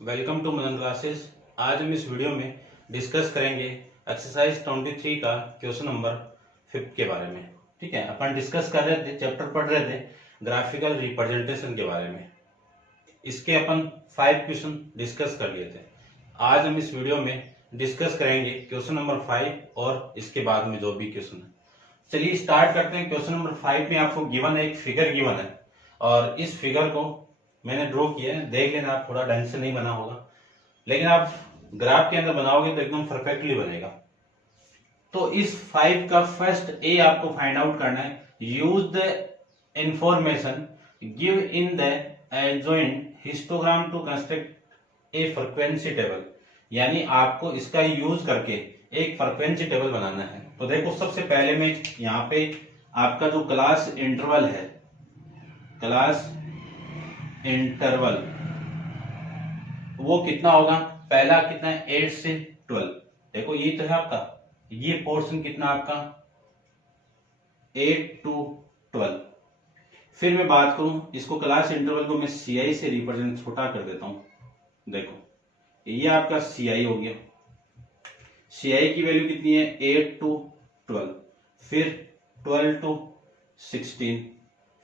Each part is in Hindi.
Welcome to Madan classes. आज हम इस वीडियो में डिस्कस करेंगे एक्सरसाइज 23 का क्वेश्चन नंबर 5 के बारे में। ठीक है, अपन डिस्कस कर रहे थे, चैप्टर पढ़ रहे थे ग्राफिकल रिप्रेजेंटेशन के बारे में। इसके अपन 5 क्वेश्चन डिस्कस कर लिए थे। आज हम इस वीडियो में डिस्कस करेंगे क्वेश्चन नंबर 5 और इसके बाद में जो भी क्वेश्चन है। चलिए स्टार्ट करते हैं। क्वेश्चन नंबर 5 में आपको गिवन है, एक फिगर गिवन है और इस फिगर को मैंने ड्रॉ किया है। देख लेना, आप थोड़ा ढंग से नहीं बना होगा, लेकिन आप ग्राफ के अंदर बनाओगे तो एकदम परफेक्टली बनेगा। तो इस 5 का फर्स्ट ए आपको फाइंड आउट करना है। Use the information given the adjoint histogram to construct a frequency table. यानी आपको इसका यूज करके एक फ्रीक्वेंसी टेबल बनाना है। तो देखो, सबसे पहले मैं यहाँ पे आपका जो क्लास इंटरवल है, क्लास इंटरवल वो कितना होगा। पहला कितना है, 8 से 12। देखो ये तो है आपका, ये पोर्शन कितना आपका 8 to 12। फिर मैं बात करूं, इसको क्लास इंटरवल को मैं CI से रिप्रेजेंट छोटा कर देता हूं। देखो ये आपका CI हो गया। CI की वैल्यू कितनी है, 8 to 12, फिर 12 to 16,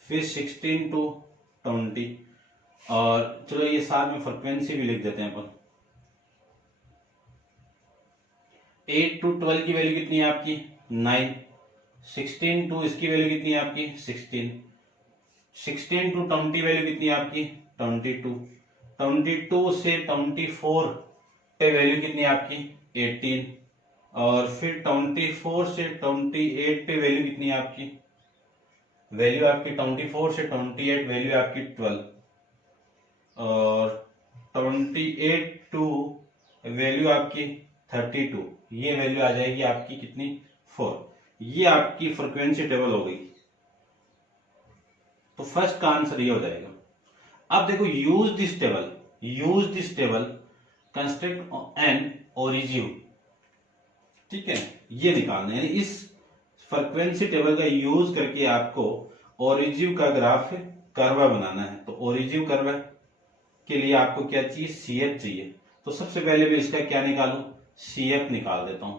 फिर 16 to 20, और चलो ये साथ में फ्रीक्वेंसी भी लिख देते हैं अपन। 8 to 12 की वैल्यू कितनी है आपकी 9, 16 to इसकी वैल्यू कितनी है आपकी 16, 16 to 20 वैल्यू कितनी है आपकी 22, 22 से 24 पे वैल्यू कितनी है आपकी 18, और फिर 24 से 28 पे वैल्यू कितनी है आपकी, वैल्यू आपकी 24 से 28 वैल्यू आपकी 12, और 28 टू वैल्यू आपकी 32, ये वैल्यू आ जाएगी आपकी कितनी 4। ये आपकी फ्रीक्वेंसी टेबल हो गई। तो फर्स्ट का आंसर ये हो जाएगा। अब देखो, use this table construct N origin. ठीक है, ये निकालना है। इस फ्रीक्वेंसी टेबल का यूज करके आपको ओरिजिन का ग्राफ कर्व बनाना है। तो ओरिजिन कर्व के लिए आपको क्या चाहिए, CF चाहिए। तो सबसे पहले मैं इसका क्या निकालूं, CF निकाल देता हूं।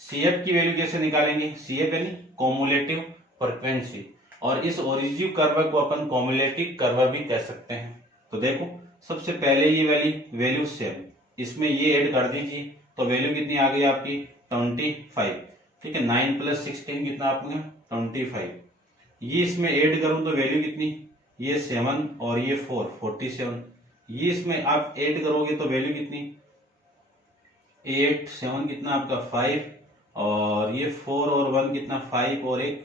CF की वैल्यू कैसे निकालेंगे, CF यानी कॉमुलेटिव फ्रीक्वेंसी, और इस ओरिजिन कर्व को अपन कॉमुलेटिव कर्व भी कह सकते हैं। तो देखो, सबसे पहले ये वैल्यू 7, इसमें ये ऐड कर दीजिए तो वैल्यू कितनी आ गई आपकी 25। ठीक है, 9 + 16 कितना आपका 25। ये इसमें ऐड करूं तो वैल्यू कितनी, ये 7 और ये 4, 47। ये इसमें आप ऐड करोगे तो वैल्यू कितनी 8, 7 कितना आपका 5, और ये 4 और 1 कितना 5 और 1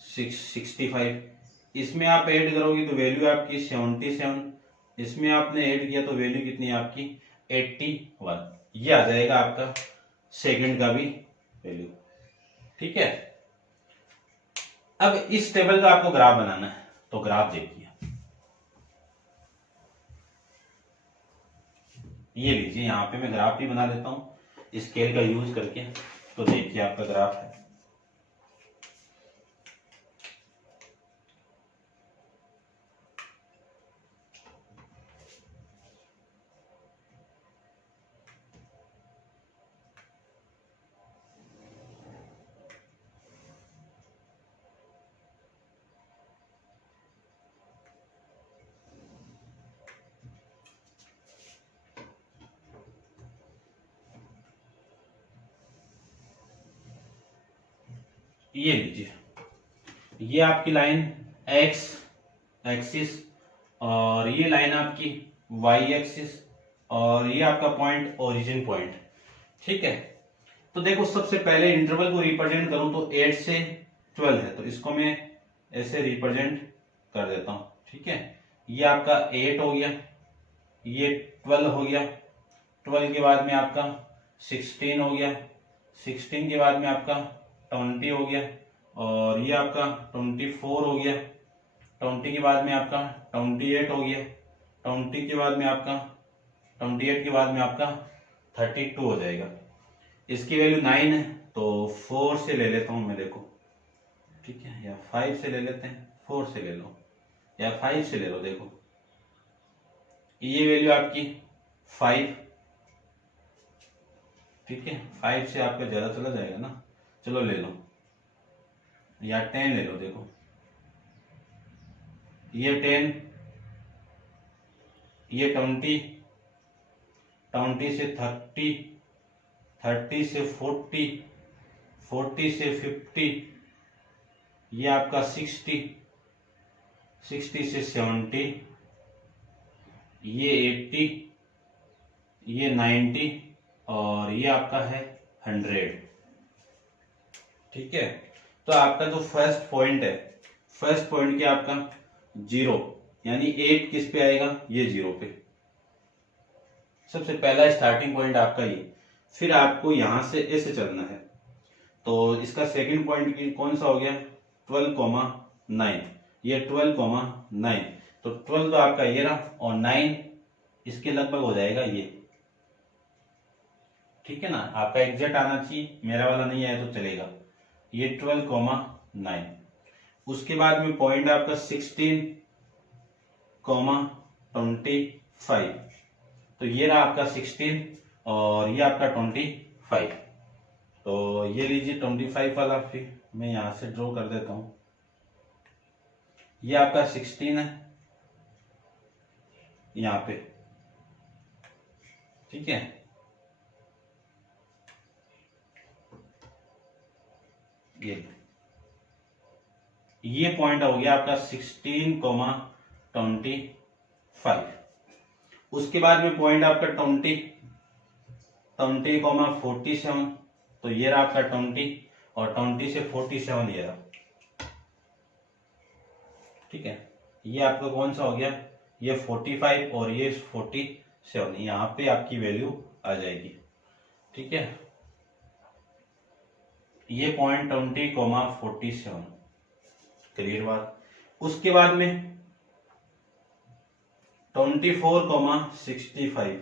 65। इसमें आप ऐड करोगे तो वैल्यू आपकी 77। इसमें आपने ऐड किया तो वैल्यू कितनी है आपकी 81। ये आ जाएगा आपका सेकंड का भी वैल्यू। ठीक है, अब इस टेबल का आपको ग्राफ बनाना है। तो ग्राफ देखिए, ये लीजिए, यहां पे मैं ग्राफ भी बना देता हूं स्केल का यूज करके। तो देखिए आपका ग्राफ है। ये लीजिए, ये आपकी लाइन एक्स एक्सिस, और ये लाइन आपकी वाई एक्सिस, और ये आपका पॉइंट ओरिजिन पॉइंट। ठीक है, तो देखो, सबसे पहले इंटरवल को रिप्रेजेंट करूं तो 8 से 12 है, तो इसको मैं ऐसे रिप्रेजेंट कर देता हूं। ठीक है, ये आपका 8 हो गया, ये 12 हो गया, 12 के बाद में आपका 16 हो गया, 16 के बाद में आपका 20 हो गया, और ये आपका 24 हो गया, 20 के बाद में आपका 28 हो गया, 20 के बाद में आपका 28 के बाद में आपका 32 हो जाएगा। इसकी वैल्यू 9 है, तो 4 से ले लेता हूं मैं। देखो, ठीक है, या 5 से ले लेते हैं, 4 से ले लो या 5 से ले लो। देखो, ये वैल्यू आपकी 5, ठीक है, 5 से आपका ज्यादा चला जाएगा ना, चलो ले लो, या 10 ले लो। देखो ये 10, ये 20, 20 से 30, 30 से 40, 40 से 50, ये आपका 60, 60 से 70, ये 80, ये 90 और ये आपका है 100, ठीक है। तो आपका जो फर्स्ट पॉइंट है, फर्स्ट पॉइंट क्या आपका 0, यानी 8 किस पे आएगा, ये 0 पे, सबसे पहला स्टार्टिंग पॉइंट आपका ये। फिर आपको यहां से ऐसे चलना है, तो इसका सेकंड पॉइंट कौन सा हो गया 12,9, ये 12,9, तो 12 तो आपका ये रहा और 9 इसके लगभग हो जाएगा ये, ठीक है ना। आपका एग्जैक्ट आना चाहिए, मेरा वाला नहीं आया तो चलेगा। ये 12,9, उसके बाद में पॉइंट आपका 16,25, तो ये रहा आपका 16 और ये आपका 25, तो ये लीजिए 25 वाला, फिर मैं यहां से ड्रॉ कर देता हूं। ये आपका 16 है यहां पे, ठीक है। ये पॉइंट हो गया आपका 16,25। उसके बाद में पॉइंट आपका 20,47, तो ये रहा आपका 20 और 20 से 47 ये रहा, ठीक है। ये आपका कौन सा हो गया, ये 45 और ये 47, यहाँ पे आपकी वैल्यू आ जाएगी, ठीक है। ये पॉइंट 20,47, क्लियर बात। उसके बाद में 24,65,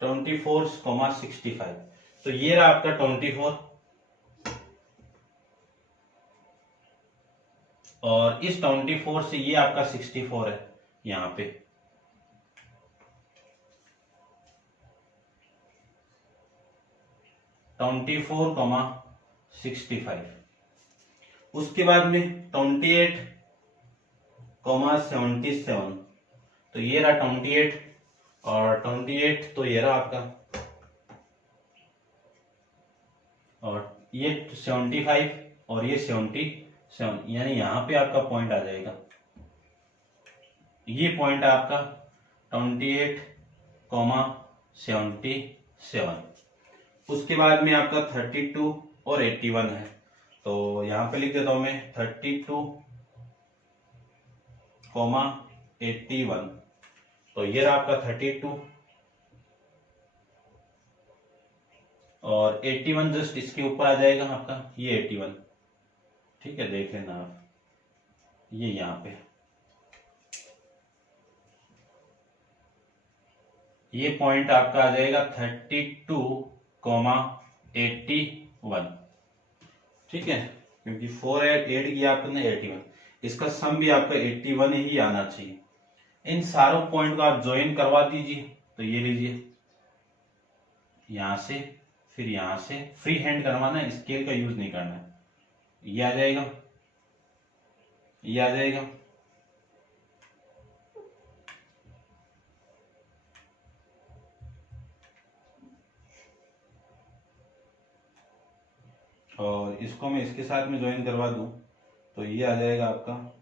24,65, तो ये रहा आपका 24 और इस 24 से ये आपका 64 है यहां पे, $24,65। उसके बाद में 28,77, तो ये रहा 28 और 28, तो ये रहा आपका, और ये 75 और ये 77, यानी यहां पे आपका पॉइंट आ जाएगा। ये पॉइंट आपका 28,77। उसके बाद में आपका 32 और 81 है, तो यहां पे लिख देता हूं मैं 32,81, तो ये रहा आपका 32 और 81 जस्ट इसके ऊपर आ जाएगा आपका ये 81, ठीक है, देख लेना आप, ये यहां पे ये पॉइंट आपका आ जाएगा 32,81, ठीक है, क्योंकि 4 ऐड किया आपने 81, इसका सम भी आपका 81 ही आना चाहिए। इन सारों पॉइंट को आप ज्वाइन करवा दीजिए, तो ये लीजिए यहां से, फिर यहां से फ्री हैंड करवाना है, स्केल का यूज नहीं करना है, ये आ जाएगा, ये आ जाएगा, और इसको मैं इसके साथ में ज्वाइन करवा दूं तो ये आ जाएगा आपका,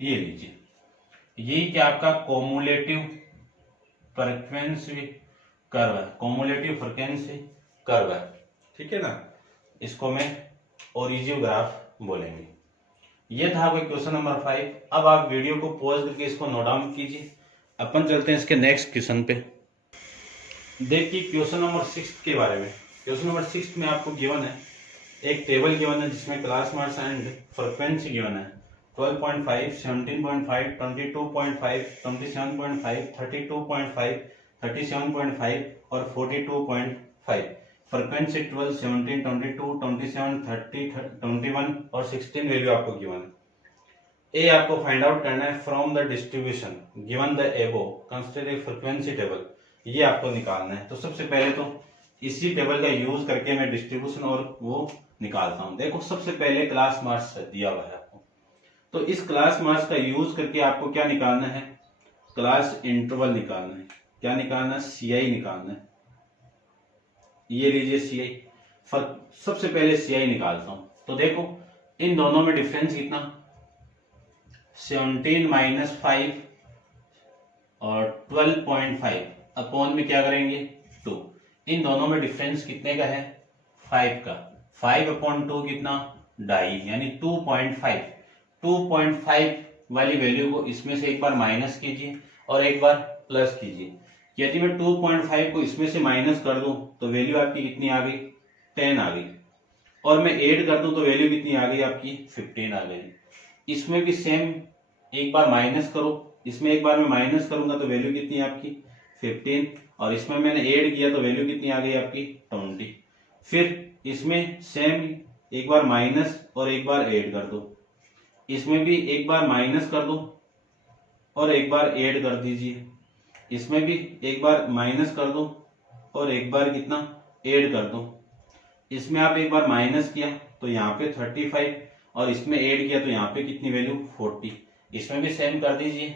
ये लीजिए, यही क्या आपका कोमुलेटिव फ्रीक्वेंसी कर्व है, कोमुलेटिव फ्रीक्वेंसी कर्व है, ठीक है ना। इसको मैं ओरिजियोग्राफ बोलेंगे। ये था आपका क्वेश्चन नंबर 5। अब आप वीडियो को पॉज करके इसको नोट डाउन कीजिए, अपन चलते हैं इसके नेक्स्ट क्वेश्चन पे। देखिए क्वेश्चन नंबर 6 के बारे में। क्वेश्चन नंबर 6 में आपको गिवन है एक टेबल गिवन है जिसमें class marks and frequency given है 12.5, 17.5, 22.5, 27.5, 32.5, 37.5 और 42.5। फ्रीक्वेंसी 12, 17, 22, 27, 30, 21 और 16 वैल्यू आपको गिवन है। ए आपको फाइंड आउट करना है from the distribution given the एबो कंसिडर ए फ्रीक्वेंसी टेबल, ये आपको निकालना है। तो सबसे पहले तो इसी टेबल का यूज करके मैं डिस्ट्रीब्यूशन और वो निकालता हूं। देखो सबसे पहले क्लास मार्क्स दिया हुआ है आपको, तो इस क्लास मार्क्स का यूज करके आपको क्या निकालना है, क्लास इंटरवल निकालना है। क्या निकालना है, सीआई निकालना है। ये लीजिए सीआई, सबसे पहले सीआई निकालता हूं। तो देखो इन दोनों में डिफरेंस कितना, 17 माइनस 5 और 12.5 अपॉन में क्या करेंगे 2। इन दोनों में डिफरेंस कितने का है, 5 का। 5 अपॉन 2 कितना, 2.5 यानी 2.5। 2.5 वाली वैल्यू को इसमें से एक बार माइनस कीजिए और एक बार प्लस कीजिए। यदि मैं 2.5 को इसमें से माइनस कर दूं तो वैल्यू आपकी कितनी आ गई, 10 आ गई। और मैं ऐड कर दूं तो वैल्यू कितनी आ गई आपकी, 15 आ गई। इसमें भी सेम एक बार माइनस करो, इसमें एक बार मैं माइनस करूंगा तो वैल्यू कितनी है आपकी 15, और इसमें मैंने ऐड किया तो वैल्यू कितनी आ गई आपकी 20। फिर इसमें सेम एक बार माइनस और एक बार ऐड कर दो, इसमें भी एक बार माइनस कर दो और एक बार ऐड कर दीजिए, इसमें भी एक बार माइनस कर दो और एक बार कितना ऐड कर दो। इसमें आप एक बार माइनस किया तो यहाँ पे 35 और इसमें ऐड किया तो यहाँ पे कितनी वैल्यू 40। इसमें भी सेम कर दीजिए,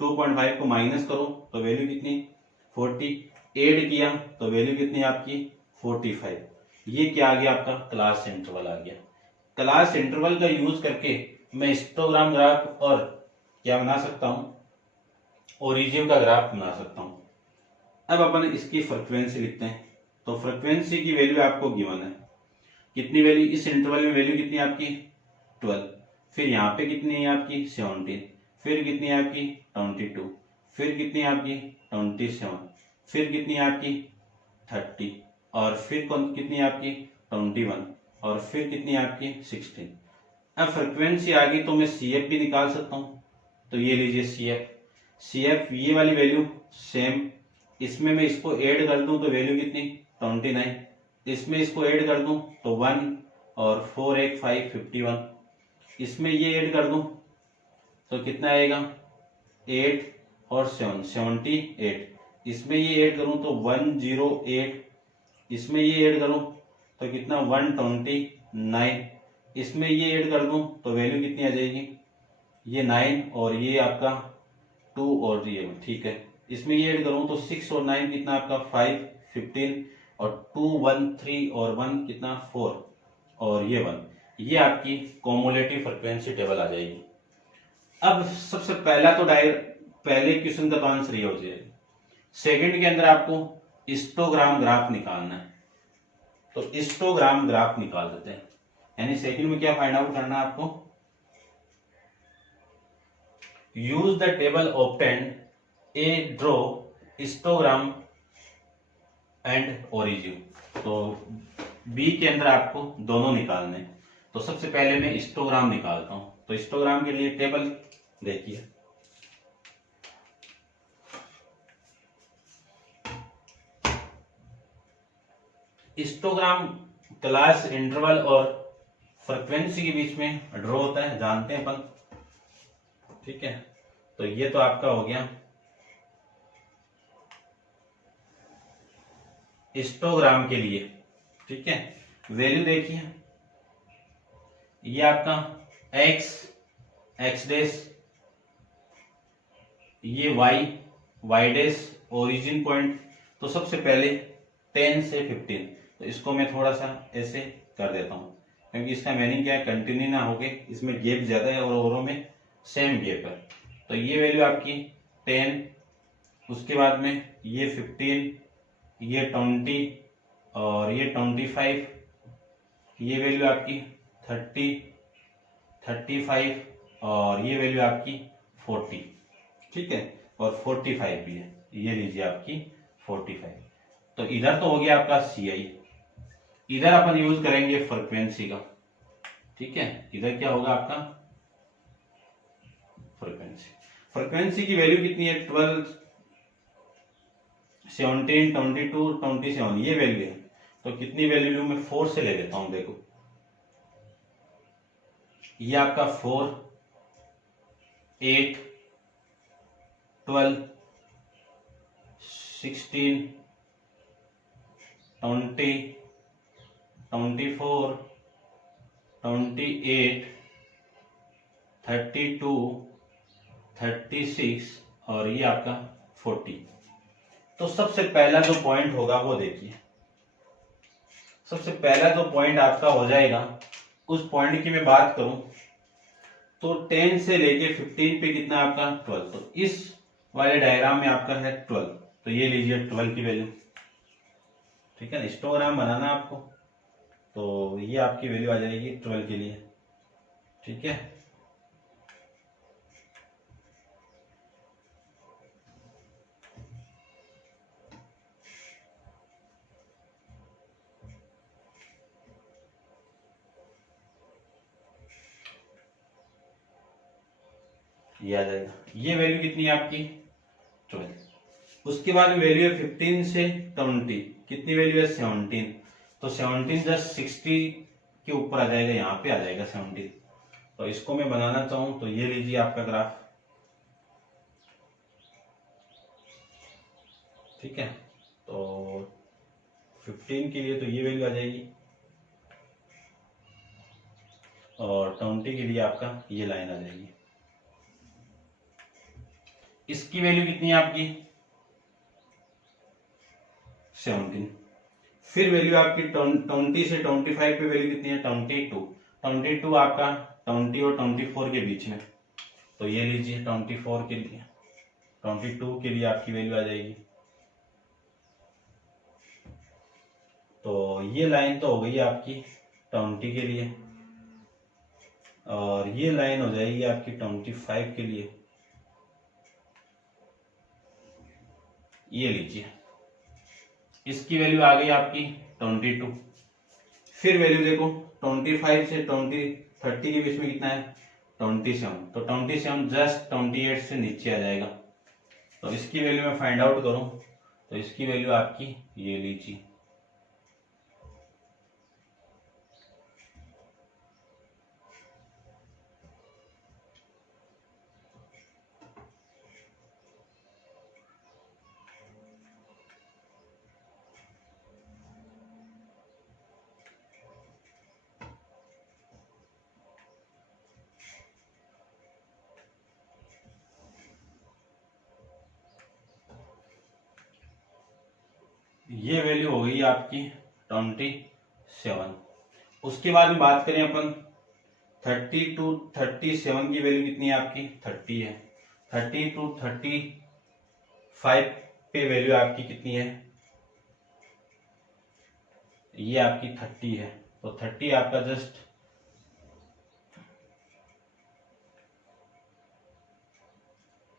2.5 को माइनस करो तो वैल्यू कितनी 40, ऐड किया तो वैल्यू कितनी आपकी 45। ये क्या आ गया आपका क्लास इंटरवल आ गया। क्लास इंटरवल का यूज करके मैं हिस्टोग्राम ग्राफ और क्या बना सकता हूं, ओरिजिन का ग्राफ बना सकता हूं। अब अपन इसकी फ्रीक्वेंसी लिखते हैं। तो फ्रीक्वेंसी की वैल्यू आपको गिवन है, कितनी वैल्यू, इस इंटरवल में वैल्यू कितनी है आपकी 12, फिर यहाँ पे कितनी है आपकी 17, फिर कितनी है आपकी 22, फिर कितनी है आपकी 27, फिर कितनी है आपकी 30, और फिर कितनी है आपकी 21, और फिर कितनी है आपकी 16। अब फ्रीक्वेंसी आ गई तो मैं सीएफ भी निकाल सकता हूं। तो ये लीजिए सीएफ ये वाली वैल्यू सेम, इसमें मैं इसको ऐड कर दूं तो वैल्यू कितनी 29, इसमें इसको ऐड कर दूं तो 1 और 4 1 5 51, इसमें ये ऐड कर दूं तो कितना आएगा 8 और 7 78, इसमें ये ऐड करूं तो 108, इसमें ये ऐड करूं तो कितना 129, इसमें ये ऐड कर दूं तो वैल्यू कितनी आ जाएगी, ये 9 और ये आपका 2 और ये, ठीक है। इसमें ये ऐड करूं तो 6 और 9 कितना आपका 5 15 और 2 1 3 और 1 कितना 4 और ये 1, ये आपकी कॉमुलेटिव फ्रीक्वेंसी टेबल आ जाएगी। अब सबसे पहला तो पहले क्वेश्चन का तो आंसर ये हो जाएगा। सेकंड के अंदर आपको हिस्टोग्राम ग्राफ निकालना है, तो हिस्टोग्राम ग्राफ निकाल देते हैं। यानी सेकंड में क्या फाइंड आउट करना है आपको, use the table obtained A draw histogram and origin. तो बी के अंदर आपको दोनों निकालने हैं। तो सबसे पहले मैं हिस्टोग्राम निकालता हूं। तो हिस्टोग्राम के लिए टेबल देखिए, हिस्टोग्राम क्लास इंटरवल और फ्रीक्वेंसी के बीच में ड्रॉ होता है, जानते हैं अपन, ठीक है। तो ये तो आपका हो गया हिस्टोग्राम के लिए, ठीक है। वैल्यू देखिए, ये आपका एक्स डैश, ये वाई डैश, ओरिजिन पॉइंट। तो सबसे पहले 10 से 15, तो इसको मैं थोड़ा सा ऐसे कर देता हूं, क्योंकि इसका मीनिंग क्या है, कंटिन्यू ना होके इसमें गैप ज्यादा है और ओरों में सेम गैप है। तो ये वैल्यू आपकी 10, उसके बाद में ये 15, ये 20 और ये 25, ये वैल्यू आपकी 30 35 और ये वैल्यू आपकी 40, ठीक है, और 45 भी है, ये लीजिए आपकी 45। तो इधर तो हो गया आपका सीआई, इधर अपन यूज करेंगे फ्रीक्वेंसी का, ठीक है। इधर क्या होगा आपका फ्रीक्वेंसी की वैल्यू कितनी है 12 17 22 27, ये वैल्यू है। तो कितनी वैल्यू लूं मैं, 4 से ले लेता हूं। देखो ये आपका 4, 8, 12, 16, 20, 24, 28, 32, 36 और ये आपका 40। तो सबसे पहला जो पॉइंट होगा वो देखिए, सबसे पहला जो पॉइंट आपका हो जाएगा, उस पॉइंट की मैं बात करूं तो 10 से लेके 15 पे कितना आपका 12, तो इस वाले डायग्राम में आपका है 12, तो ये लीजिए 12 की वैल्यू, ठीक है ना। हिस्टोग्राम बनाना आपको, तो ये आपकी वैल्यू आ जाएगी 12 के लिए, ठीक है। ये आ जाएगा, ये वैल्यू कितनी है आपकी 12। उसके बाद वैल्यू है 15 से 20, कितनी वैल्यू है 17, तो 17 जस्ट 60 के ऊपर आ जाएगा, यहाँ पे आ जाएगा 17। तो इसको मैं बनाना चाहूं तो ये लीजिए आपका ग्राफ, ठीक है। तो 15 के लिए तो ये वैल्यू आ जाएगी और 20 के लिए आपका ये लाइन आ जाएगी। इसकी वैल्यू कितनी है आपकी 17। फिर वैल्यू आपकी 20 से 25 पे वैल्यू कितनी है 22 आपका 20 और 24 के बीच में, तो ये लीजिए 24 के लिए, 22 के लिए आपकी वैल्यू आ जाएगी। तो ये लाइन तो हो गई आपकी 20 के लिए और ये लाइन हो जाएगी आपकी 25 के लिए, ये लीजिए इसकी वैल्यू आ गई आपकी 22। फिर वैल्यू देखो 25 से 30 के बीच में कितना है 27, तो 27 जस्ट 28 से नीचे आ जाएगा। तो इसकी वैल्यू मैं फाइंड आउट करूं तो इसकी वैल्यू आपकी ये लीजिए, ये वैल्यू हो गई आपकी 27। उसके बाद में बात करें अपन 30 टू 37 की वैल्यू कितनी है आपकी 30 है। 30 टू 35 पे वैल्यू आपकी कितनी है, ये आपकी 30 है, तो 30 आपका जस्ट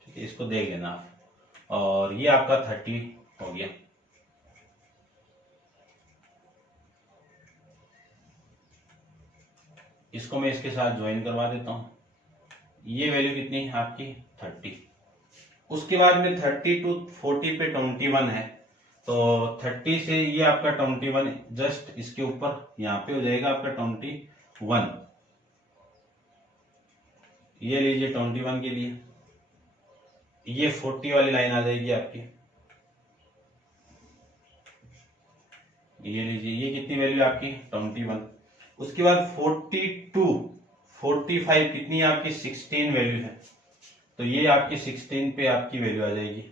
ठीक है, इसको देख लेना आप, और ये आपका 30 हो गया। इसको मैं इसके साथ ज्वाइन करवा देता हूं, ये वैल्यू कितनी है आपकी 30। उसके बाद में 30 टू 40 पे 21 है, तो 30 से ये आपका 21 जस्ट इसके ऊपर यहाँ पे हो जाएगा आपका 21, ये लीजिए 21 के लिए ये 40 वाली लाइन आ जाएगी आपकी, ये लीजिए ये कितनी वैल्यू आपकी 21। उसके बाद 42 45 कितनी है आपकी 16 वैल्यू है, तो ये आपकी 16 पे आपकी वैल्यू आ जाएगी।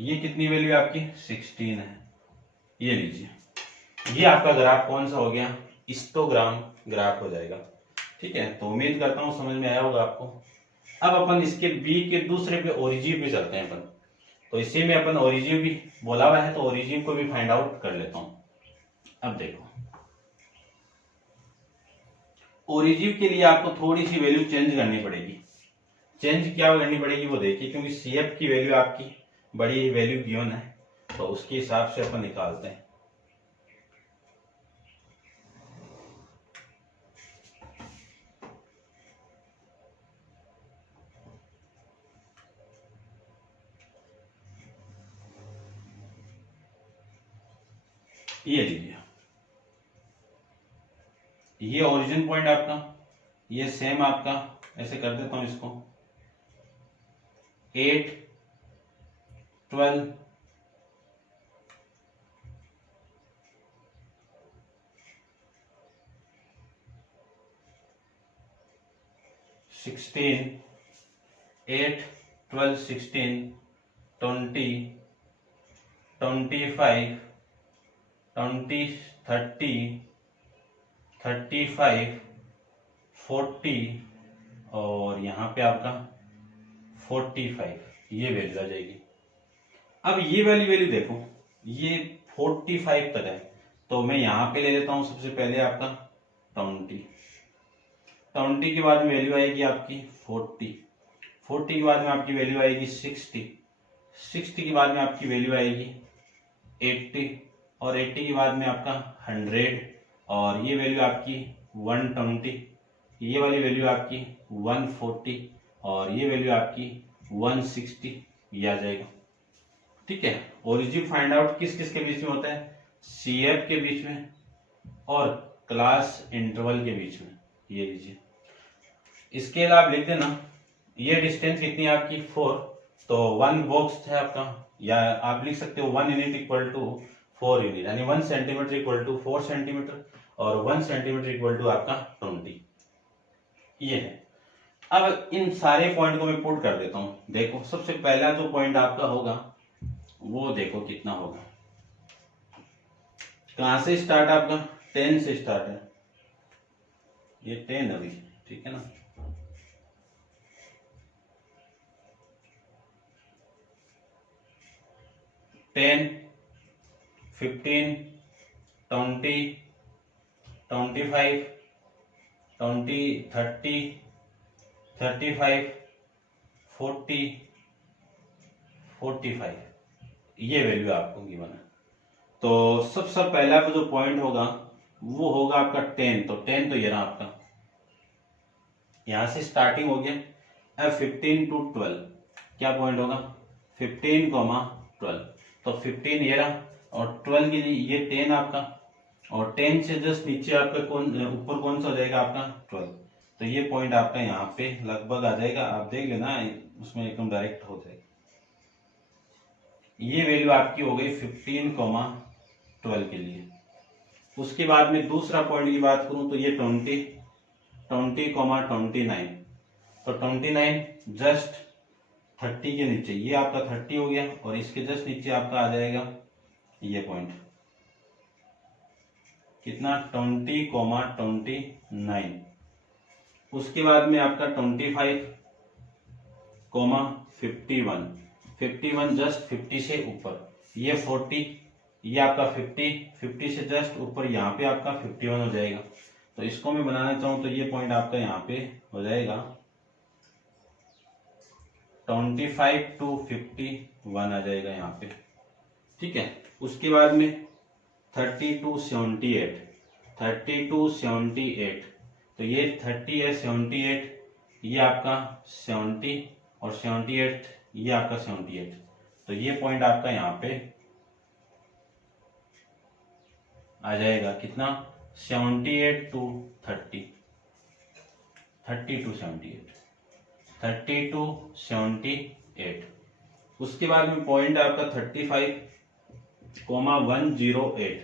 ये कितनी वैल्यू आपकी 16 है, ये लीजिए, ये आपका ग्राफ कौन सा हो गया हिस्टोग्राम ग्राफ हो जाएगा, ठीक है। तो उम्मीद करता हूं समझ में आया होगा आपको। अब अपन इसके बी के दूसरे पे ओरिजिन पे चलते हैं अपन, तो इसी में अपन ओरिजिन भी बोला हुआ है, तो ओरिजिन को भी फाइंड आउट कर लेता हूं। अब देखो ओरिजिन के लिए आपको थोड़ी सी वैल्यू चेंज करनी पड़ेगी, चेंज क्या करनी पड़ेगी वो देखिए, क्योंकि सीएफ की वैल्यू आपकी बड़ी वैल्यू गिवन है, तो उसके हिसाब से अपन निकालते हैं। ये लीजिए, ये ओरिजिन पॉइंट आपका, ये सेम आपका, ऐसे कर देता हूं इसको, 8, 12, 16, 8, 12, 16, 20, 25, 20, 30, 35, 40 और यहाँ पे आपका 45, ये वैल्यू आ जाएगी। अब ये वाली वैल्यू देखो, ये 45 तक है, तो मैं यहाँ पे ले लेता हूँ सबसे पहले आपका 20 के बाद में वैल्यू आएगी आपकी 40 के बाद में आपकी वैल्यू आएगी 60 के बाद में आपकी वैल्यू आएगी 80 और 80 के बाद में आपका 100 और ये वैल्यू आपकी 120, ये वाली वैल्यू आपकी 140 और ये वैल्यू आपकी 160, ये आ जाएगा। ठीक है, ओरिजिन फाइंड आउट किस किस के बीच में होता है? CF के बीच में और क्लास इंटरवल के बीच में। ये लीजिए, इसके अलावा आप लिख देना, ये डिस्टेंस कितनी है आपकी 4, तो 1 बॉक्स है आपका, या आप लिख सकते हो 1 यूनिट इक्वल टू 4 यूनिट, यानी 1 सेंटीमीटर इक्वल टू 4 सेंटीमीटर और 1 सेंटीमीटर इक्वल टू आपका 20, ये है। अब इन सारे पॉइंट को मैं पुट कर देता हूं। देखो, सबसे पहला जो पॉइंट आपका होगा वो देखो कितना होगा, कहां से स्टार्ट आपका 10 से स्टार्ट है, ये 10 अभी, ठीक है ना। टेन, 15, 20, 25, 20, 30, 35, 40, 45, ये वैल्यू आपको गिवन है। तो सबसे पहला जो पॉइंट होगा वो होगा आपका 10, तो 10 तो ये रहा आपका, यहां से स्टार्टिंग हो गया। अब 15 to 12 क्या पॉइंट होगा, 15, 12, तो 15 ये रहा और 12 के लिए ये 10 आपका, और 10 से जस्ट नीचे आपका ऊपर कौन सा हो जाएगा आपका 12, तो ये पॉइंट आपका यहाँ पे लगभग आ जाएगा, आप देख लेना उसमें एकदम डायरेक्ट हो जाएगा। ये वैल्यू आपकी हो गई 15, 12 के लिए। उसके बाद में दूसरा पॉइंट की बात करूं तो ये 20, 29, तो 29 जस्ट 30 के नीचे, ये आपका 30 हो गया और इसके जस्ट नीचे आपका आ जाएगा ये पॉइंट कितना 20, 29। उसके बाद में आपका 25, 51 जस्ट 50 से ऊपर, ये 40, ये आपका 50 से जस्ट ऊपर, यहाँ पे आपका 51 हो जाएगा। तो इसको मैं बनाना चाहूं तो ये पॉइंट आपका यहाँ पे हो जाएगा 25 to 51 आ जाएगा यहाँ पे, ठीक है। उसके बाद में 30 to 78, तो ये 30 है, 78, ये आपका 70 और 78, ये आपका 78, तो ये पॉइंट आपका यहाँ पे आ जाएगा कितना 78 to 30, 30 to 78। उसके बाद में पॉइंट आपका 35, 108,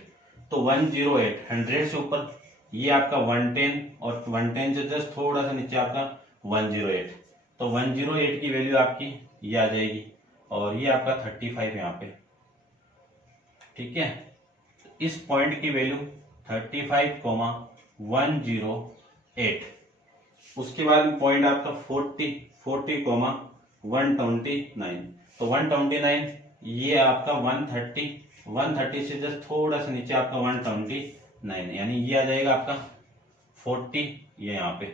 तो 108 100 से ऊपर, ये आपका 110 और 110 से जस्ट थोड़ा सा नीचे आपका 108, तो 108 की वैल्यू आपकी ये आ जाएगी और ये आपका 35 यहाँ पे, ठीक है। इस पॉइंट की वैल्यू 35, 108। उसके बाद में पॉइंट आपका 40, 129, तो 129 ये आपका 130 से जस्ट थोड़ा सा नीचे आपका 129, यानी ये आ जाएगा आपका 40, ये यहाँ पे,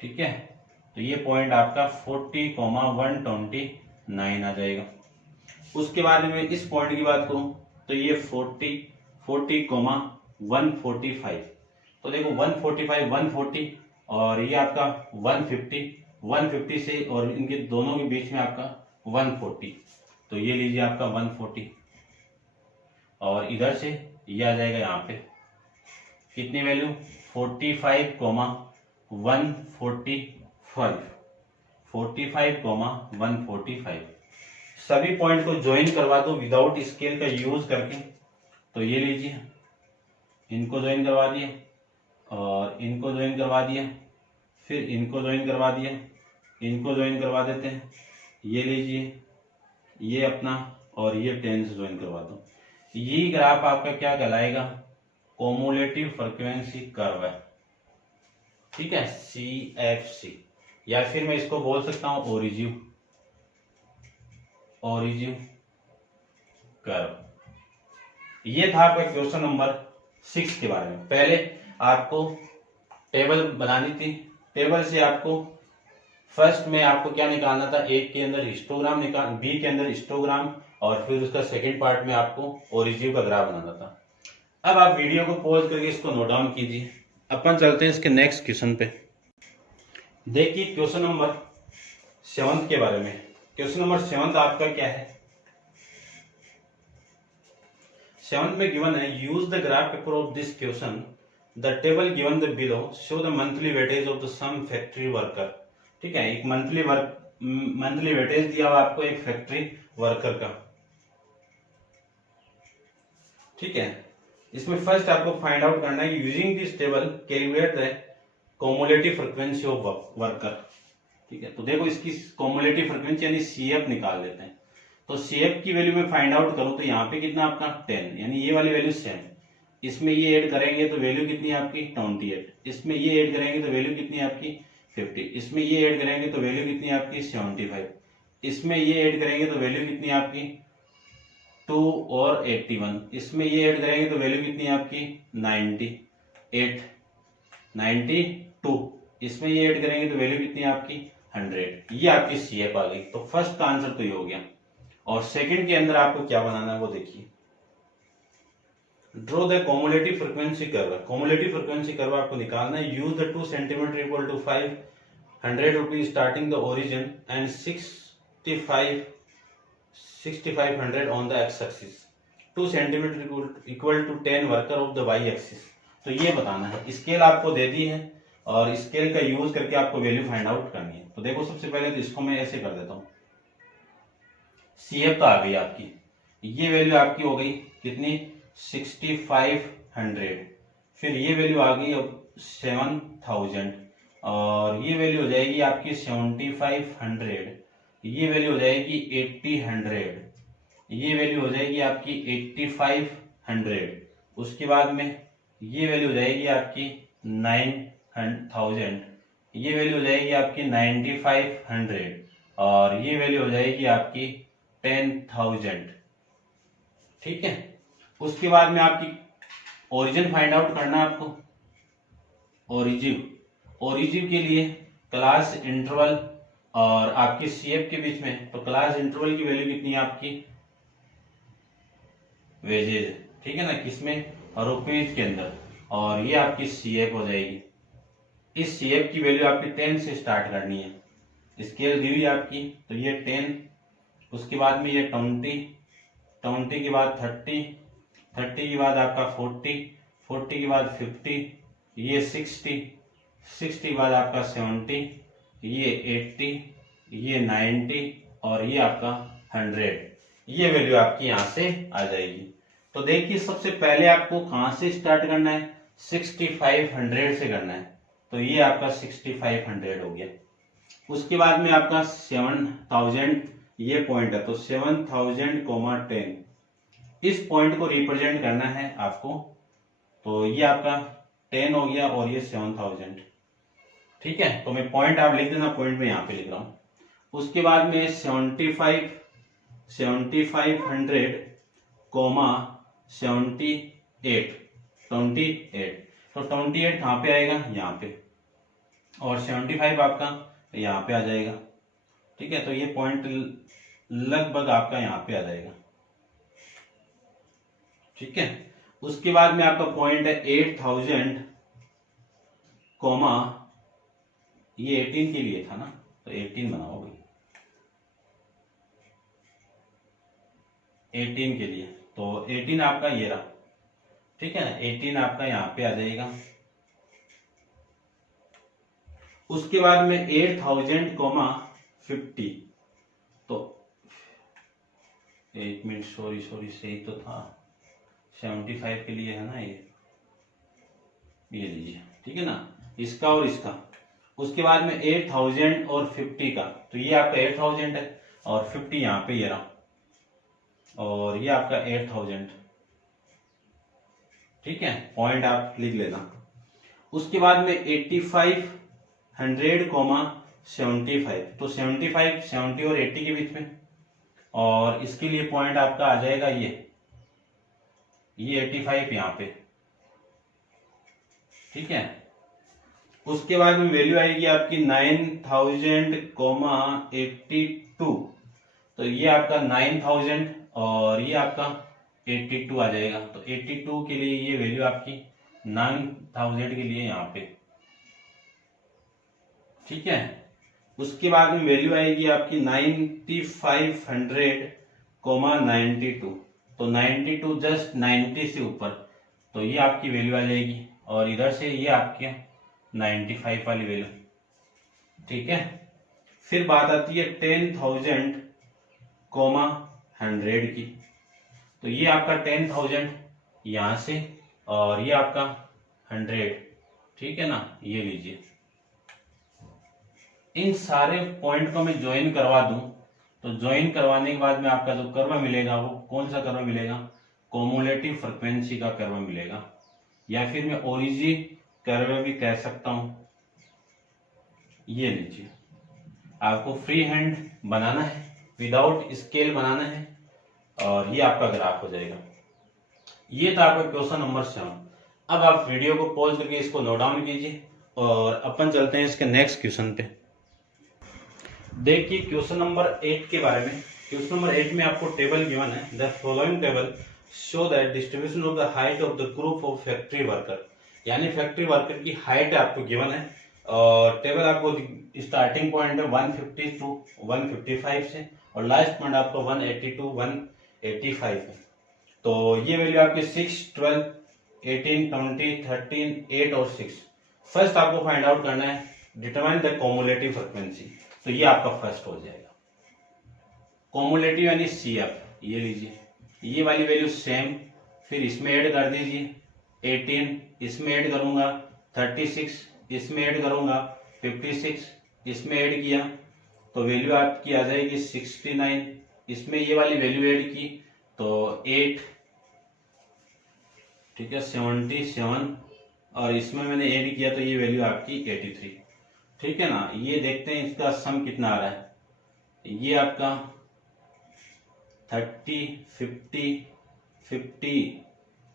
ठीक है। तो ये पॉइंट आपका 40, 129 आ जाएगा। उसके बाद में इस पॉइंट की बात करूं तो ये 40, 145, तो देखो 145, 140 और ये आपका 150 से और इनके दोनों के बीच में आपका 140, तो ये लीजिए आपका 140। और इधर से ये आ जाएगा यहाँ पे कितनी वैल्यू 45 कोमा 145 45 कोमा 145। सभी पॉइंट को ज्वाइन करवा दो विदाउट स्केल का यूज करके। तो ये लीजिए, इनको ज्वाइन करवा दिए और इनको ज्वाइन करवा दिया, फिर इनको ज्वाइन करवा दिया, इनको ज्वाइन करवा देते हैं। ये लीजिए, ये अपना और ये 10 से ज्वाइन करवा दो। ये ग्राफ आपका क्या कहलाएगा, कोमुलेटिव फ्रीक्वेंसी कर्व है, ठीक है, CFC, या फिर मैं इसको बोल सकता हूं ओरिजिन कर्व। ये था आपका क्वेश्चन नंबर 6 के बारे में। पहले आपको टेबल बनानी थी, टेबल से आपको फर्स्ट में आपको क्या निकालना था, एक के अंदर हिस्टोग्राम निकाल, बी के अंदर हिस्टोग्राम, और फिर उसका सेकंड पार्ट में आपको ओरिजिन का ग्राफ बनाना था। अब आप वीडियो को पॉज करके इसको नोट डाउन कीजिए। अपन चलते हैं इसके नेक्स्ट क्वेश्चन पे। देखिए क्वेश्चन नंबर 7 के बारे में। क्वेश्चन नंबर 7 आपका क्या है, 7 में गिवन है use the graph paper of this question, the table given the below show the monthly weightage of the some factory worker. ठीक है, एक मंथली वेटेज दिया हुआ आपको एक फैक्ट्री वर्कर का। ठीक है, इसमें फर्स्ट आपको फाइंड आउट करना है using this table calculate the cumulative frequency of worker. ठीक है, तो देखो इसकी कॉमुलेटिव फ्रीक्वेंसी यानी CF निकाल लेते हैं। तो CF की वैल्यू में फाइंड आउट करूं तो यहाँ पे कितना आपका 10, यानी ये वाली वैल्यू सेम, इसमें ये ऐड करेंगे तो वैल्यू कितनी है आपकी 28, इसमें ये ऐड करेंगे तो वैल्यू कितनी है आपकी 50, इसमें ये ऐड करेंगे तो वैल्यू कितनी है आपकी 75, इसमें ये ऐड करेंगे तो वैल्यू कितनी है आपकी 2 और 81, इसमें ये ऐड करेंगे तो वैल्यू कितनी है आपकी 92, इसमें ये ऐड करेंगे तो वैल्यू कितनी है आपकी 100। ये आपकी CF आ गई। तो फर्स्ट का आंसर तो ये हो गया। और सेकंड के अंदर आपको क्या बनाना है वो देखिए, draw the cumulative frequency curve. Cumulative frequency curve आपको निकालना है। Use the 2 centimetre equal to 500 rupees starting the origin and 6500 on the X axis, 2 centimetre equal to 10 worker of the Y axis. तो ये बताना है। स्केल आपको दे दी है और स्केल का यूज करके आपको वैल्यू फाइंड आउट करनी है। तो देखो सबसे पहले तो इसको मैं ऐसे कर देता हूं, CF तो आ गई आपकी, ये वैल्यू आपकी हो गई कितनी 6500, फिर ये वैल्यू आ गई अब 7000, और ये वैल्यू हो जाएगी आपकी 7500, ये वैल्यू हो जाएगी 8000, ये वैल्यू हो जाएगी आपकी 8500, उसके बाद में ये वैल्यू हो जाएगी आपकी 9000, ये वैल्यू हो जाएगी आपकी 9500, और ये वैल्यू हो जाएगी आपकी 10000। ठीक है, उसके बाद में आपकी ओरिजिन फाइंड आउट करना है आपको। ओरिजिन के लिए क्लास इंटरवल और आपकी CF के बीच में, तो क्लास इंटरवल की वैल्यू कितनी है आपकी वेजेज, ठीक है ना, किसमें रुपीज के अंदर, और ये आपकी CF हो जाएगी। इस CF की वैल्यू आपकी 10 से स्टार्ट करनी है। स्केल दी हुई आपकी, तो ये 10, उसके बाद में ये 20 के बाद 30 के बाद आपका 40 के बाद 50, ये 60 के बाद आपका 70, ये 80, ये 90, और ये आपका 100। ये वैल्यू आपकी यहां से आ जाएगी। तो देखिए सबसे पहले आपको कहां से स्टार्ट करना है, 6500 से करना है। तो ये आपका 6500 हो गया। उसके बाद में आपका 7000 ये पॉइंट है, तो 7000, 10 इस पॉइंट को रिप्रेजेंट करना है आपको। तो ये आपका 10 हो गया और ये 7000। ठीक है, तो मैं पॉइंट आप लिख देना, पॉइंट में यहां पे लिख रहा हूं। उसके बाद में 7500, 78 28। तो 28 कहां पे आएगा, यहाँ पे, और 75 आपका यहाँ पे आ जाएगा। ठीक है, तो ये पॉइंट लगभग आपका यहाँ पे आ जाएगा। ठीक है, उसके बाद में आपका पॉइंट है 8000, ये 18 के लिए था ना, तो 18 बनाओगे, 18 के लिए, तो 18 आपका ये रहा, ठीक है ना, 18 आपका यहाँ पे आ जाएगा। उसके बाद में 8000,50, तो एक मिनट, सॉरी सही तो था, 75 के लिए है ना ये लीजिए, ठीक है ना, इसका और इसका। उसके बाद में 8000 और 50 का, तो ये आपका 8000 है और 50 यहाँ पे ये रहा, और ये आपका 8000, ठीक है, पॉइंट आप लिख लेना। उसके बाद में 8500,75, तो 75, 70 और 80 के बीच में, और इसके लिए पॉइंट आपका आ जाएगा ये 85 यहाँ पे, ठीक है। उसके बाद में वैल्यू आएगी आपकी 9000,82, तो ये आपका 9000 और ये आपका 82 आ जाएगा, तो 82 के लिए ये वैल्यू आपकी 9000 के लिए यहाँ पे, ठीक है। उसके बाद में वैल्यू आएगी आपकी 9500,92, तो 92 जस्ट 90 से ऊपर, तो ये आपकी वैल्यू आ जाएगी, और इधर से ये आपकी 95 वाली वैल्यू, ठीक है। फिर बात आती है 10,000,100 की, तो ये आपका 10,000 यहां से, और ये आपका 100, ठीक है ना, ये लीजिए। इन सारे पॉइंट को मैं ज्वाइन करवा दूं, तो ज्वाइन करवाने के बाद में आपका जो कर्व मिलेगा वो कौन सा कर्व मिलेगा, कॉमुलेटिव फ्रीक्वेंसी का कर्व मिलेगा, या फिर मैं ओरिजिन कर्व भी कह सकता हूं। ये लीजिए, आपको फ्री हैंड बनाना है, विदाउट स्केल बनाना है, और ये आपका ग्राफ हो जाएगा। ये था आपका क्वेश्चन नंबर 7। अब आप वीडियो को पॉज करके इसको नोट डाउन कीजिए, और अपन चलते हैं इसके नेक्स्ट क्वेश्चन पे। देखिए क्वेश्चन नंबर 8 के बारे में। क्वेश्चन नंबर 8 में आपको टेबल गिवन है, the following table show that distribution of the height of the group of factory worker, यानी फैक्ट्री वर्कर की हाइट आपको गिवन है, और टेबल आपको स्टार्टिंग पॉइंट है 150 टू 155 से, और लास्ट पॉइंट आपको 180 टू 185 है। तो ये वैल्यू आपके 6, 12, 18, 20, 13, 8 और 6। फर्स्ट आपको फाइंड आउट करना है डिटरमाइन द कॉमुलेटिव फ्रीक्वेंसी, तो ये आपका फर्स्ट हो जाएगा। कॉमुलेटिव यानी CF, ये लीजिए, ये वाली वैल्यू सेम, फिर इसमें ऐड कर दीजिए 18, इसमें ऐड करूंगा 36, इसमें ऐड करूंगा 56, इसमें ऐड किया तो वैल्यू आपकी आ जाएगी 69, इसमें ये वाली वैल्यू ऐड की तो 8, ठीक है, 77, और इसमें मैंने ऐड किया तो ये वैल्यू आपकी 83, ठीक है ना। ये देखते हैं इसका सम कितना आ रहा है, ये आपका 30, 50, 50,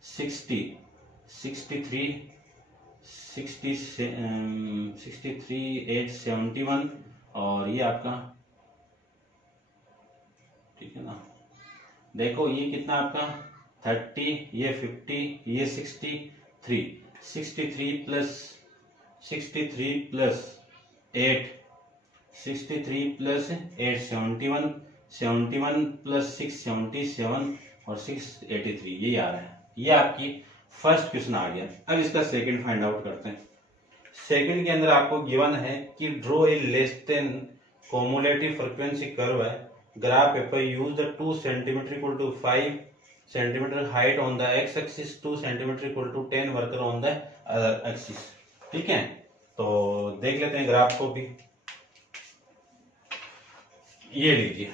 60, 63, 63, 8, 71, और ये आपका, ठीक है ना, देखो ये कितना आपका 30, ये 50, ये 63, 63 प्लस 8, 63 प्लस 8, 71, 71 प्लस 6, 77 और 6, 83, ये आ रहा है। ये आपकी फर्स्ट क्वेश्चन आ गया। अब इसका सेकंड फाइंड आउट करते हैं। सेकंड के अंदर आपको गिवन है कि draw a less than cumulative frequency curve है, graph paper use the 2 centimetre equal to 5 centimetre height on the X axis, 2 centimetre equal to 10 worker on the other axis, ठीक है। तो देख लेते हैं ग्राफ को भी, ये लीजिए,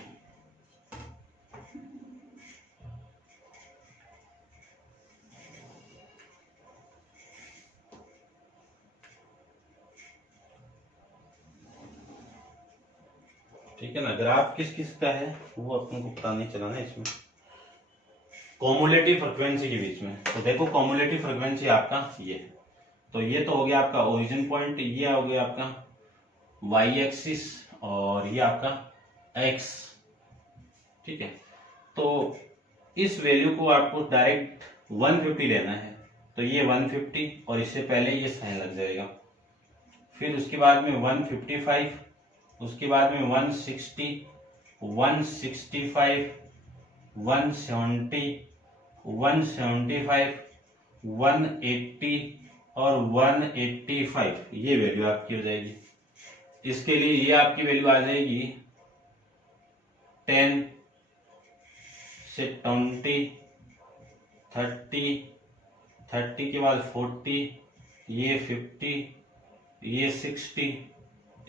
ठीक है ना। ग्राफ किस किस का है वो अपन को पता नहीं चला ना इसमें, कॉमुलेटिव फ्रीक्वेंसी के बीच में। तो देखो कॉमुलेटिव फ्रीक्वेंसी आपका ये, तो ये तो हो गया आपका ओरिजिन पॉइंट, ये हो गया आपका वाई एक्सिस, और ये आपका एक्स, ठीक है। तो इस वैल्यू को आपको डायरेक्ट 150 लेना है, तो ये 150 और इससे पहले ये साइन लग जाएगा, फिर उसके बाद में 155, उसके बाद में 160, 165, 170, 175, 180 और 185 ये वैल्यू आपकी हो जाएगी। इसके लिए ये आपकी वैल्यू आ जाएगी 10 से 20, 30, 30 के बाद 40, ये 50, ये 60,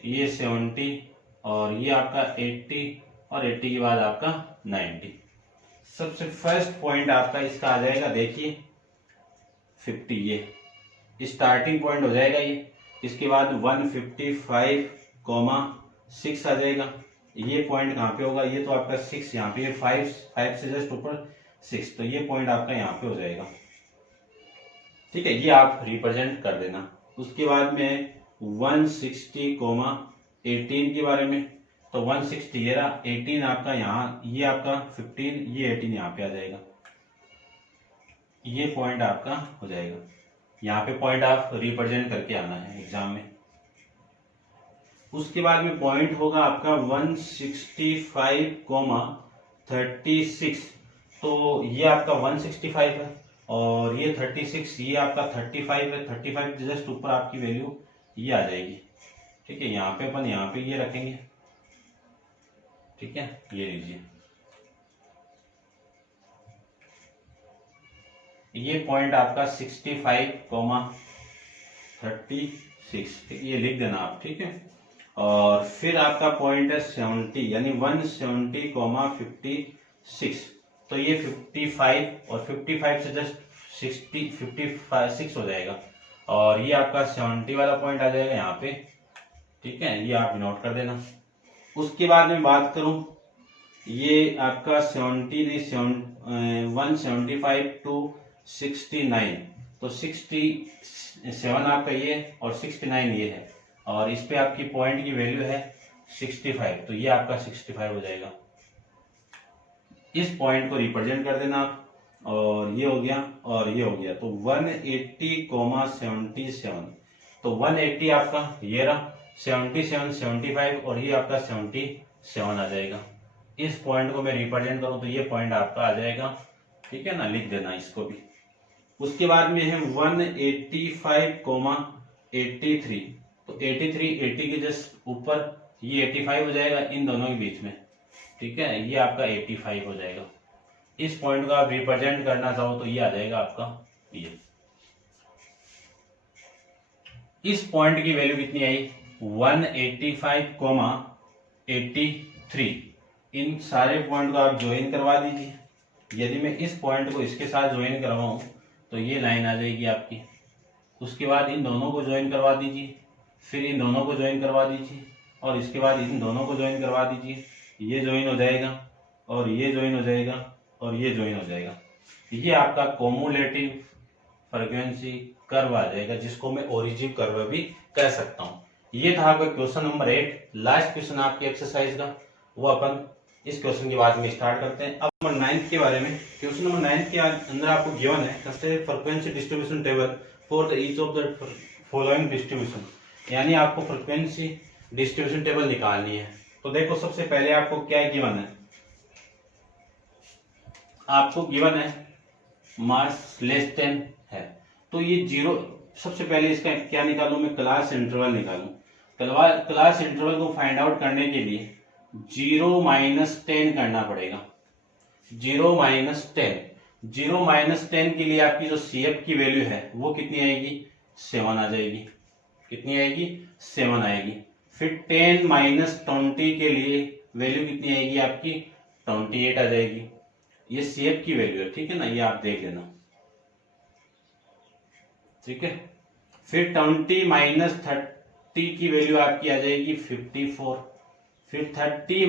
ये 70 और ये आपका 80 और 80 के बाद आपका 90। सबसे फर्स्ट पॉइंट आपका इसका आ जाएगा, देखिए 50, ये स्टार्टिंग पॉइंट हो जाएगा ये। इसके बाद 155,6 आ जाएगा। ये पॉइंट कहाँ पे होगा, ये तो आपका 6 यहाँ पे, 5 से जस्ट ऊपर 6, तो ये पॉइंट आपका यहाँ पे हो जाएगा। ठीक है, ये आप रिप्रेजेंट कर देना। उसके बाद में 160,18 के बारे में, तो 160 ये रहा, 18 आपका यहाँ, ये आपका 15, ये 18 यहाँ पे आ जाएगा। ये पॉइंट आपका हो जाएगा। यहाँ पे पॉइंट आप रिप्रेजेंट करके आना है एग्जाम में। उसके बाद में पॉइंट होगा आपका 165,36, तो ये आपका 165 है और ये 36, ये आपका 35 है। 35 जस्ट ऊपर आपकी वैल्यू ये आ जाएगी। ठीक है, यहाँ पे अपन यहाँ पे ये रखेंगे। ठीक है, ये लीजिए, ये पॉइंट आपका 65,36, ठीक, ये लिख देना आप। ठीक है, और फिर आपका पॉइंट है 70, यानी 170,56, तो ये 55 और 55 से जस्ट 56 हो जाएगा और ये आपका 70 वाला पॉइंट आ जाएगा यहाँ पे। ठीक है, ये आप नोट कर देना। उसके बाद में बात करूं, ये आपका 175 to 69, तो 67 आपका ये और 69 ये है और इस पे आपकी पॉइंट की वैल्यू है 65, तो ये आपका 65 हो जाएगा। इस पॉइंट को रिप्रेजेंट कर देना आप, और ये हो गया और ये हो गया, तो 180,77, तो 180 आपका ये रहा, 77, 75 और ये आपका 77 आ जाएगा। इस पॉइंट को मैं रिप्रेजेंट करूं तो ये पॉइंट आपका आ जाएगा। ठीक है ना, लिख देना इसको भी। उसके बाद में है 185,83, तो 83, 80 के जस्ट ऊपर ये 85 हो जाएगा इन दोनों के बीच में। ठीक है, ये आपका 85 हो जाएगा। इस पॉइंट को आप रिप्रेजेंट करना चाहो तो ये आ जाएगा आपका ये। इस पॉइंट की वैल्यू कितनी आई, 185,83। इन सारे पॉइंट को आप ज्वाइन करवा दीजिए। यदि मैं इस पॉइंट को इसके साथ ज्वाइन करवाऊं तो ये लाइन आ जाएगी आपकी। उसके बाद इन दोनों को ज्वाइन करवा दीजिए, फिर इन दोनों को ज्वाइन करवा दीजिए और इसके बाद इन दोनों को ज्वाइन करवा दीजिए। ये ज्वाइन हो जाएगा और ये ज्वाइन हो जाएगा और ये ज्वाइन हो जाएगा। ये आपका कोमुलेटिव फ्रीक्वेंसी कर्व आ जाएगा, जिसको मैं ओरिजिन कर्व भी कह सकता हूँ। ये था आपका क्वेश्चन नंबर 8, लास्ट क्वेश्चन आपकी एक्सरसाइज का, वो अपन इस क्वेश्चन के बाद में स्टार्ट करते हैं। अब नंबर 9 के बारे में, क्वेश्चन नंबर 9 के अंदर आपको गिवन है consider frequency distribution table for the each of the following distribution, यानी आपको फ्रीक्वेंसी डिस्ट्रीब्यूशन टेबल निकालनी है। तो देखो, सबसे पहले आपको क्या गिवन है, आपको गिवन है मास लेस देन है, तो ये 0, सबसे पहले इसका क्या निकालूं मैं, क्लास इंटरवल निकालूं। क्लास इंटरवल को फाइंड आउट करने के लिए 0 - 10 करना पड़ेगा। 0 - 10, 0 - 10 के लिए आपकी जो CF की वैल्यू है वो कितनी आएगी, 7 आ जाएगी। कितनी आएगी, 7 आएगी। फिर 10 - 20 के लिए वैल्यू कितनी आएगी आपकी, 28 आ जाएगी। ये CF की वैल्यू है, ठीक है ना, ये आप देख लेना। ठीक है, फिर 20 - 30 की वैल्यू आपकी आ जाएगी 54। फिर 30 -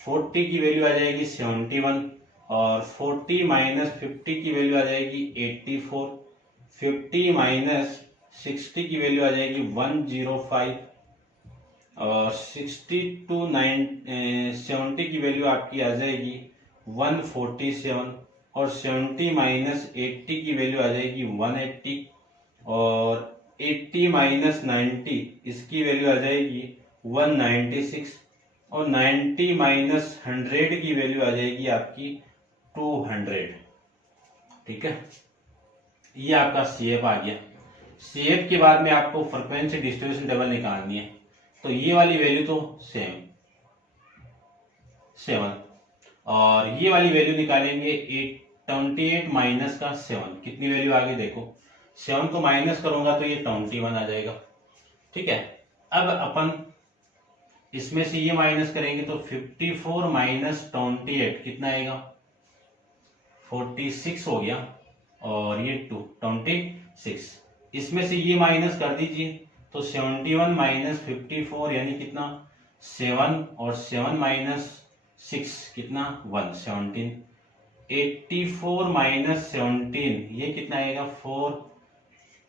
40 की वैल्यू आ जाएगी 71 और 40 - 50 की वैल्यू आ जाएगी 84। 50 - 60 की वैल्यू आ जाएगी 105 और 60 to 70 की वैल्यू आपकी आ जाएगी 147 और 70 - 80 की वैल्यू आ जाएगी 180 और 80 - 90 इसकी वैल्यू आ जाएगी 196 और 90 - 100 की वैल्यू आ जाएगी आपकी 200। ठीक है, ये आपका CF आ गया। CF के बाद में आपको फ्रीक्वेंसी डिस्ट्रीब्यूशन टेबल निकालनी है, तो ये वाली वैल्यू तो सेम 7, और ये वाली वैल्यू निकालेंगे 28 माइनस का 7, कितनी वैल्यू आ गई देखो, 7 को माइनस करूंगा तो ये 21 आ जाएगा। ठीक है, अब अपन इसमें से ये माइनस करेंगे तो 54 माइनस 28 कितना आएगा, 46 हो गया, और ये 26। इसमें से ये माइनस कर दीजिए तो 71 माइनस 54 यानी कितना 7, और 7 माइनस 6 कितना 1, 17। 84 माइनस 17 ये कितना आएगा 4,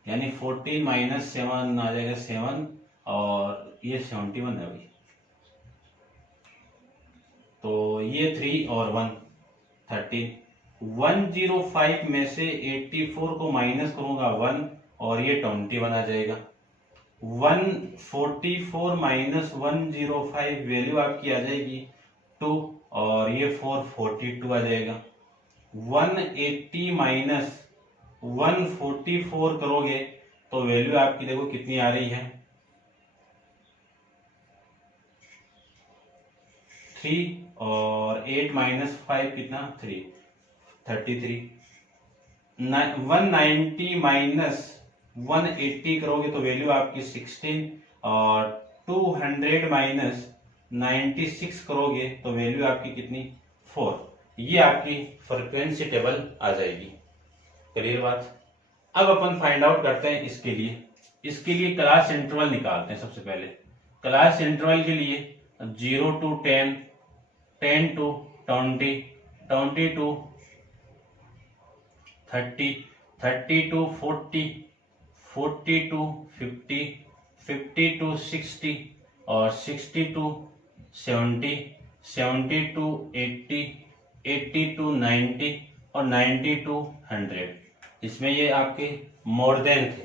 यानी 14 माइनस 7 आ जाएगा 7, और ये 71 है भाई, तो ये 3 और 1 13। 105 में से 84 को माइनस करूंगा 1, और ये 21 आ जाएगा। 144 माइनस 105 वैल्यू आपकी आ जाएगी 2, और ये 442 आ जाएगा। 180 माइनस 144 करोगे तो वैल्यू आपकी देखो कितनी आ रही है 3, और 8 माइनस 5 कितना 3, 33। 190 माइनस 180 करोगे तो वैल्यू आपकी 16, और 200 माइनस 96 करोगे तो वैल्यू आपकी कितनी 4। ये आपकी फ्रीक्वेंसी टेबल आ जाएगी। क्लियर बात। अब अपन फाइंड आउट करते हैं इसके लिए क्लास इंटरवल निकालते हैं। सबसे पहले क्लास इंटरवल के लिए 0 to 10, 10 to 20, 20 to 30, 30 to 40, 40 to 50, 50 to 60, और 60 to 70, 70 to 80, 80 to 90, और 90 to 100। इसमें ये आपके मोर देन थे।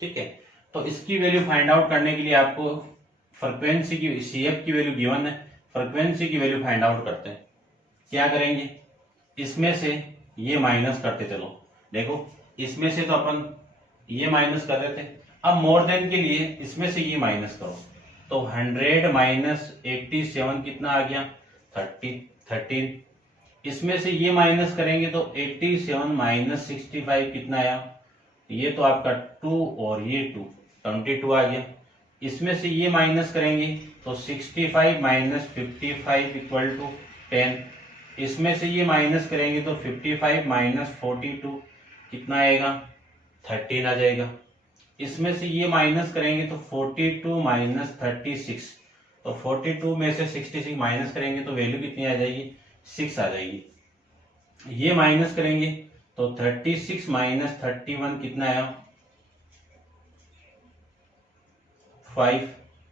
ठीक है, तो इसकी वैल्यू फाइंड आउट करने के लिए आपको फ्रीक्वेंसी की CF की वैल्यू गिवन है, फ्रीक्वेंसी की वैल्यू फाइंड आउट करते हैं। क्या करेंगे, इसमें से ये माइनस करते चलो। देखो इसमें से तो अपन ये माइनस कर रहे थे, अब मोर देन के लिए इसमें से ये माइनस करो, तो 100 माइनस 87 कितना आ गया 13। इसमें से ये माइनस करेंगे तो 87 माइनस 65 कितना आया, ये तो आपका 2 और ये 2, 22 आ गया। इसमें से ये माइनस करेंगे तो 65 माइनस 55 इक्वल टू 10। इसमें से ये माइनस करेंगे तो 55 माइनस 42 कितना आएगा 13 आ जाएगा। इसमें से ये माइनस करेंगे तो 42 माइनस 36, तो 42 में से 66 माइनस करेंगे तो वैल्यू कितनी आ जाएगी 6 आ जाएगी। ये माइनस करेंगे तो 36 माइनस 31 कितना आया 5,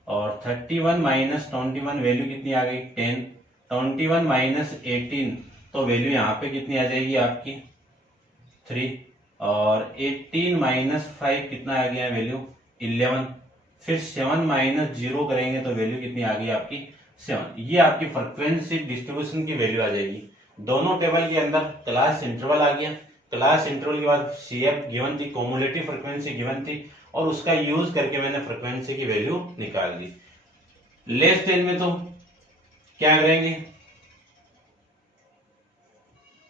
और 31 माइनस 21 वैल्यू कितनी आ गई 10। 21 माइनस 18 तो वैल्यू यहाँ पे कितनी आ जाएगी आपकी 3, और 18 माइनस 5 कितना आ गया वैल्यू 11। फिर 7 माइनस 0 करेंगे तो वैल्यू कितनी आ गई आपकी 7। ये आपकी फ्रीक्वेंसी डिस्ट्रीब्यूशन की वैल्यू आ जाएगी। दोनों टेबल के अंदर क्लास इंटरवल आ गया, क्लास इंटरवल के बाद CF गिवन थी, कम्युलेटिव फ्रीक्वेंसी गिवन थी, और उसका यूज करके मैंने फ्रीक्वेंसी की वैल्यू निकाल दी। लेस देन में तो क्या करेंगे,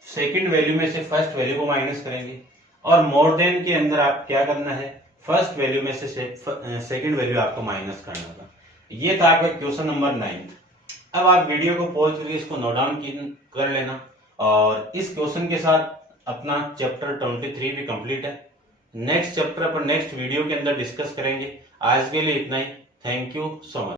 सेकंड वैल्यू में से फर्स्ट वैल्यू को माइनस करेंगे, और मोर देन के अंदर आप क्या करना है फर्स्ट वैल्यू में से सेकंड वैल्यू आपको माइनस करना था। ये था आपका क्वेश्चन नंबर 9। अब आप वीडियो को पॉज करके इसको नोट डाउन कर लेना, और इस क्वेश्चन के साथ अपना चैप्टर 23 भी कंप्लीट है। नेक्स्ट चैप्टर पर नेक्स्ट वीडियो के अंदर डिस्कस करेंगे। आज के लिए इतना ही। Thank you so much.